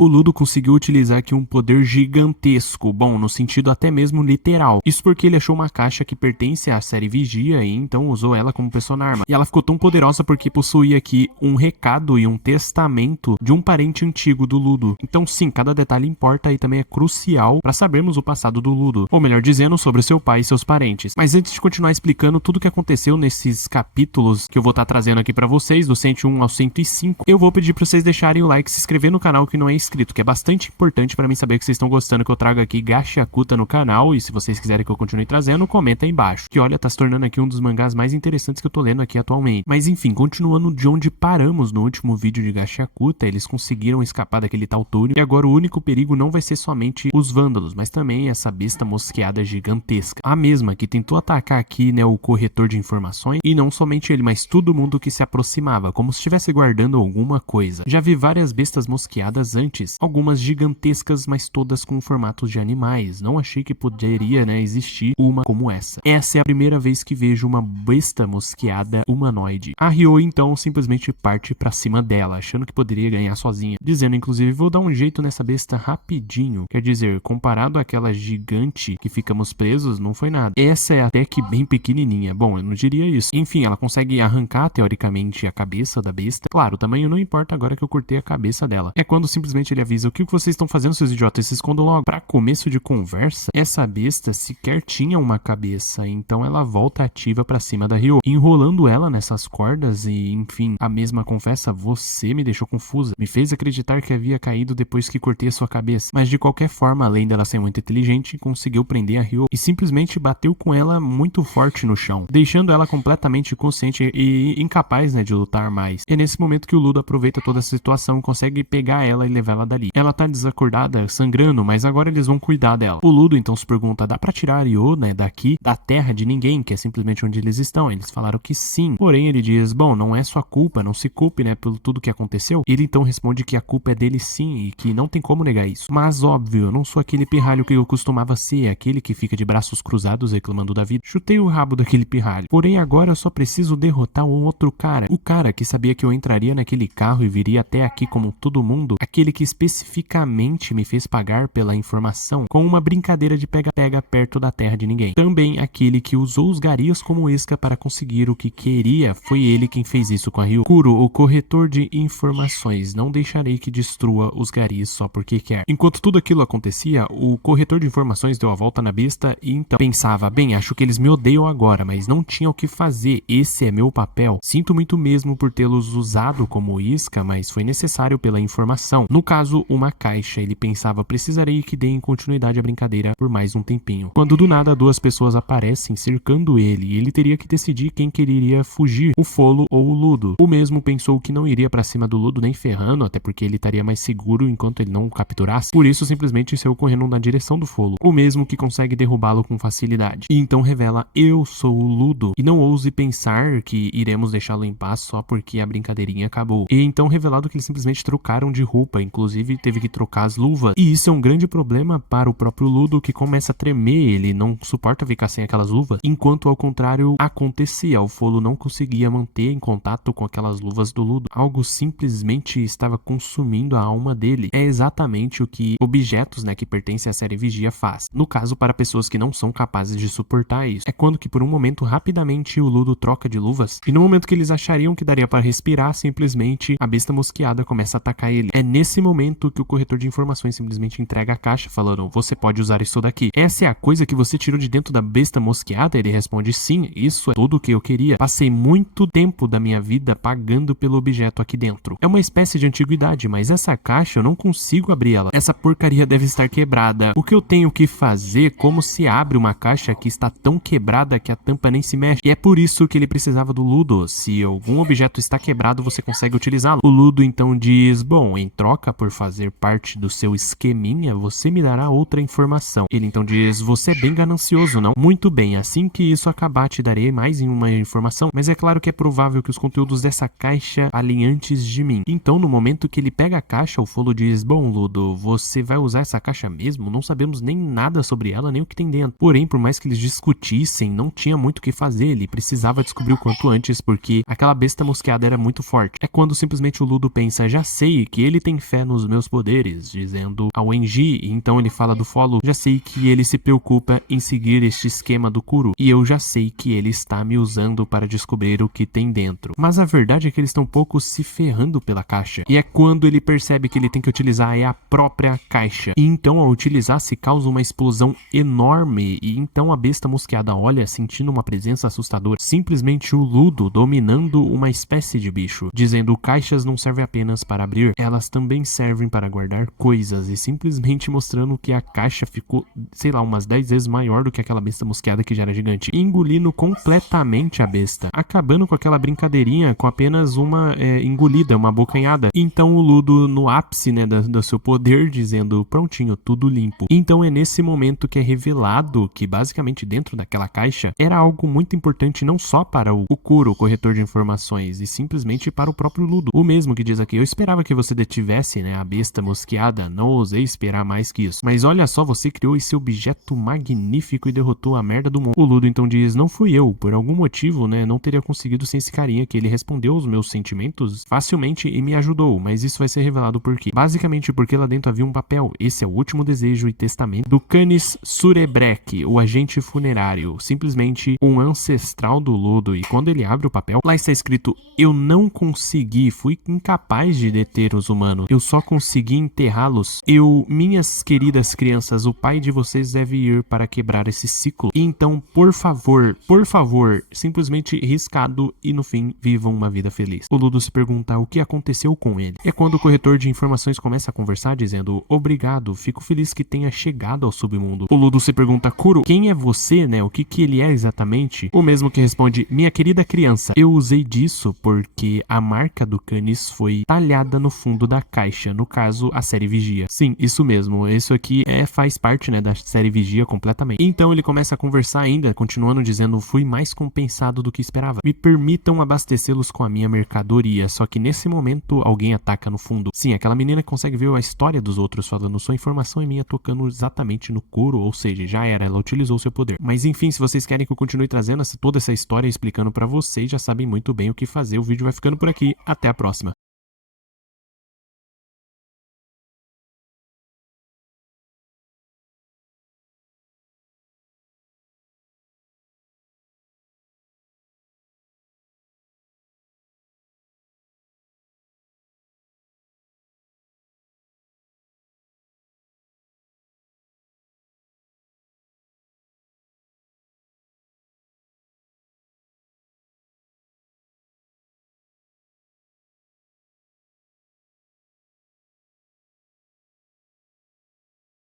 O Ludo conseguiu utilizar aqui um poder gigantesco, bom, no sentido até mesmo literal. Isso porque ele achou uma caixa que pertence à série Vigia e então usou ela como personarma. E ela ficou tão poderosa porque possuía aqui um recado e um testamento de um parente antigo do Ludo. Então sim, cada detalhe importa e também é crucial para sabermos o passado do Ludo, ou melhor dizendo, sobre seu pai e seus parentes. Mas antes de continuar explicando tudo o que aconteceu nesses capítulos que eu vou estar trazendo aqui para vocês, do 101 ao 105, eu vou pedir para vocês deixarem o like e se inscrever no canal que não é inscrito, que é bastante importante para mim saber que vocês estão gostando que eu trago aqui Gachakuta no canal, e se vocês quiserem que eu continue trazendo, comenta aí embaixo. Que olha, tá se tornando aqui um dos mangás mais interessantes que eu tô lendo aqui atualmente. Mas enfim, continuando de onde paramos no último vídeo de Gachakuta, eles conseguiram escapar daquele tal túnel, e agora o único perigo não vai ser somente os vândalos, mas também essa besta mosqueada gigantesca. A mesma que tentou atacar aqui, né, o corretor de informações, e não somente ele, mas todo mundo que se aproximava, como se estivesse guardando alguma coisa. Já vi várias bestas mosqueadas antes, algumas gigantescas, mas todas com formatos de animais. Não achei que poderia, né, existir uma como essa. Essa é a primeira vez que vejo uma besta mosqueada humanoide. A Ryo então simplesmente parte pra cima dela, achando que poderia ganhar sozinha, dizendo inclusive, vou dar um jeito nessa besta rapidinho. Quer dizer, comparado àquela gigante que ficamos presos, não foi nada. Essa é até que bem pequenininha. Bom, eu não diria isso. Enfim, ela consegue arrancar teoricamente a cabeça da besta. Claro, o tamanho não importa agora que eu cortei a cabeça dela. É quando simplesmente ele avisa, o que vocês estão fazendo, seus idiotas? Se escondam logo. Pra começo de conversa, essa besta sequer tinha uma cabeça, então ela volta ativa pra cima da Ryo, enrolando ela nessas cordas e, enfim, a mesma confessa, você me deixou confusa, me fez acreditar que havia caído depois que cortei a sua cabeça. Mas de qualquer forma, além dela ser muito inteligente, conseguiu prender a Ryo e simplesmente bateu com ela muito forte no chão, deixando ela completamente inconsciente e incapaz, né, de lutar mais. E é nesse momento que o Ludo aproveita toda essa situação, consegue pegar ela e levar ela dali. Ela tá desacordada, sangrando, mas agora eles vão cuidar dela. O Ludo então se pergunta, dá pra tirar a Ryo, né, daqui, da terra de ninguém, que é simplesmente onde eles estão? Eles falaram que sim. Porém, ele diz, bom, não é sua culpa, não se culpe, né, pelo tudo que aconteceu. Ele então responde que a culpa é dele sim, e que não tem como negar isso. Mas óbvio, eu não sou aquele pirralho que eu costumava ser, aquele que fica de braços cruzados reclamando da vida. Chutei o rabo daquele pirralho. Porém, agora eu só preciso derrotar um outro cara. O cara que sabia que eu entraria naquele carro e viria até aqui como todo mundo. Aquele que especificamente me fez pagar pela informação com uma brincadeira de pega-pega perto da terra de ninguém. Também aquele que usou os garis como isca para conseguir o que queria. Foi ele quem fez isso com a Ryo. Kuro, o corretor de informações. Não deixarei que destrua os garis só porque quer. Enquanto tudo aquilo acontecia, o corretor de informações deu a volta na besta e então pensava, bem, acho que eles me odeiam agora, mas não tinha o que fazer. Esse é meu papel. Sinto muito mesmo por tê-los usado como isca, mas foi necessário pela informação. No caso, uma caixa. Ele pensava, precisarei que deem continuidade à brincadeira por mais um tempinho. Quando do nada duas pessoas aparecem cercando ele e ele teria que decidir quem queria fugir, o Folo ou o Ludo. O mesmo pensou que não iria pra cima do Ludo nem ferrando, até porque ele estaria mais seguro enquanto ele não o capturasse. Por isso simplesmente saiu correndo na direção do Folo. O mesmo que consegue derrubá-lo com facilidade. E então revela, eu sou o Ludo. E não ouse pensar que iremos deixá-lo em paz só porque a brincadeirinha acabou. E então revelado que eles simplesmente trocaram de roupa, inclusive teve que trocar as luvas. E isso é um grande problema para o próprio Ludo, que começa a tremer, ele não suporta ficar sem aquelas luvas, enquanto ao contrário acontecia, o Folo não conseguia manter em contato com aquelas luvas do Ludo. Algo simplesmente estava consumindo a alma dele. É exatamente o que objetos, né, que pertencem à série Vigia faz. No caso, para pessoas que não são capazes de suportar isso. É quando que por um momento rapidamente o Ludo troca de luvas, e no momento que eles achariam que daria para respirar, simplesmente a besta mosqueada começa a atacar ele. É nesse momento que o corretor de informações simplesmente entrega a caixa falando, você pode usar isso daqui. Essa é a coisa que você tirou de dentro da besta mosqueada? Ele responde, sim, isso é tudo o que eu queria. Passei muito tempo da minha vida pagando pelo objeto aqui dentro. É uma espécie de antiguidade, mas essa caixa eu não consigo abrir ela. Essa porcaria deve estar quebrada. O que eu tenho que fazer? Como se abre uma caixa que está tão quebrada que a tampa nem se mexe? E é por isso que ele precisava do Ludo. Se algum objeto está quebrado, você consegue utilizá-lo. O Ludo então diz, bom, em troca por fazer parte do seu esqueminha, você me dará outra informação. Ele então diz, você é bem ganancioso, não? Muito bem, assim que isso acabar te darei mais uma informação, mas é claro que é provável que os conteúdos dessa caixa falem antes de mim. Então no momento que ele pega a caixa, o Folo diz, bom Ludo, você vai usar essa caixa mesmo? Não sabemos nem nada sobre ela, nem o que tem dentro. Porém, por mais que eles discutissem, não tinha muito o que fazer, ele precisava descobrir o quanto antes, porque aquela besta mosqueada era muito forte. É quando simplesmente o Ludo pensa, já sei que ele tem fé nos meus poderes, dizendo ao Enji. Então ele fala do Follow, já sei que ele se preocupa em seguir este esquema do Kuro, e eu já sei que ele está me usando para descobrir o que tem dentro. Mas a verdade é que eles estão um pouco se ferrando pela caixa, e é quando ele percebe que ele tem que utilizar a própria caixa. E então ao utilizar se causa uma explosão enorme, e então a besta mosqueada olha sentindo uma presença assustadora, simplesmente o Ludo dominando uma espécie de bicho, dizendo caixas não servem apenas para abrir, elas também servem para guardar coisas, e simplesmente mostrando que a caixa ficou, sei lá, umas 10 vezes maior do que aquela besta mosqueada que já era gigante, engolindo completamente a besta, acabando com aquela brincadeirinha com apenas uma engolida, uma bocanhada. Então o Ludo no ápice, né, do seu poder, dizendo prontinho, tudo limpo. Então é nesse momento que é revelado que basicamente dentro daquela caixa era algo muito importante não só para o Kuro, o corretor de informações, e simplesmente para o próprio Ludo. O mesmo que diz aqui, eu esperava que você detivesse, né, a besta mosqueada, não ousei esperar mais que isso. Mas olha só, você criou esse objeto magnífico e derrotou a merda do mundo. O Ludo então diz, não fui eu, por algum motivo, né, não teria conseguido sem esse carinha que ele respondeu aos meus sentimentos facilmente e me ajudou, mas isso vai ser revelado por quê? Basicamente porque lá dentro havia um papel, esse é o último desejo e testamento do Canis Surebrek, o agente funerário, simplesmente um ancestral do Ludo, e quando ele abre o papel, lá está escrito, eu não consegui, fui incapaz de deter os humanos, eu só consegui enterrá-los, minhas queridas crianças, o pai de vocês deve ir para quebrar esse ciclo, então por favor, simplesmente riscado e no fim vivam uma vida feliz. O Ludo se pergunta o que aconteceu com ele. É quando o corretor de informações começa a conversar dizendo, obrigado, fico feliz que tenha chegado ao submundo. O Ludo se pergunta, Kuro, quem é você, né? O que ele é exatamente? O mesmo que responde, minha querida criança, eu usei disso porque a marca do Canis foi talhada no fundo da caixa, no caso, a série Vigia. Sim, isso mesmo, isso aqui faz parte, né, da série Vigia completamente. Então ele começa a conversar ainda, continuando dizendo, fui mais compensado do que esperava. Me permitam abastecê-los com a minha mercadoria, só que nesse momento alguém ataca no fundo. Sim, aquela menina consegue ver a história dos outros falando, sua informação é minha, tocando exatamente no Kuro, ou seja, já era, ela utilizou seu poder. Mas enfim, se vocês querem que eu continue trazendo toda essa história explicando pra vocês, já sabem muito bem o que fazer, o vídeo vai ficando por aqui, até a próxima.